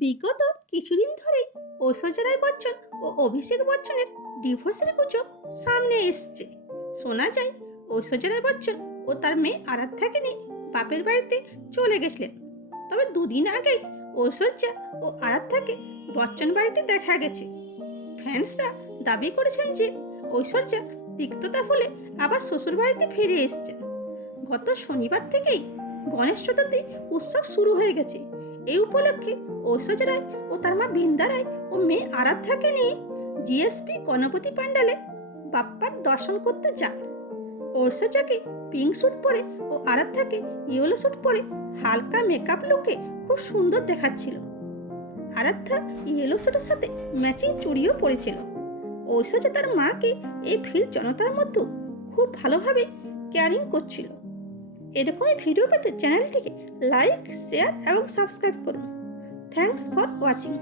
বিগত কিছুদিন ধরেই ঐশ্বর্য রায় বচ্চন ও অভিষেক বচ্চনের ডিভোর্সের গুজব সামনে এসছে। শোনা যায় ঐশ্বর্য রায় বচ্চন ও তার মেয়ে আরাধ্যাকে নিয়ে বাপের বাড়িতে চলে গেছিলেন। তবে দুদিন আগেই ঐশ্বর্যা ও আরাধ্যাকে বচ্চন বাড়িতে দেখা গেছে। ফ্যান্সরা দাবি করেছেন যে ঐশ্বর্যা তিক্ততা ভুলে আবার শ্বশুর বাড়িতে ফিরে এসছেন। গত শনিবার থেকেই গণেশ চতুর্থী উৎসব শুরু হয়ে গেছে। এই উপলক্ষে ঐশ্বর্য রায় ও তার মা বৃন্দা রায় ও মেয়ে আরাধ্যাকে নিয়ে জিএসপি গণপতি প্যান্ডালে বাপ্পার দর্শন করতে যান ঐশ্বর্যাকে পিঙ্ক স্যুট পরে ও আরাধ্যাকে ইয়েলো স্যুট পরে হালকা মেকআপ লুকে খুব সুন্দর দেখাচ্ছিল। আরাধ্যা ইয়েলো স্যুটের সাথে ম্যাচিং চুড়িও পরেছিল। ঐশ্বর্য তার মাকে এই ভিড় জনতার মধ্যে খুব ভালোভাবে ক্যারিং করছিল। এরকমই ভিডিও পেতে চ্যানেলটিকে লাইক শেয়ার এবং সাবস্ক্রাইব করুন। Thanks for watching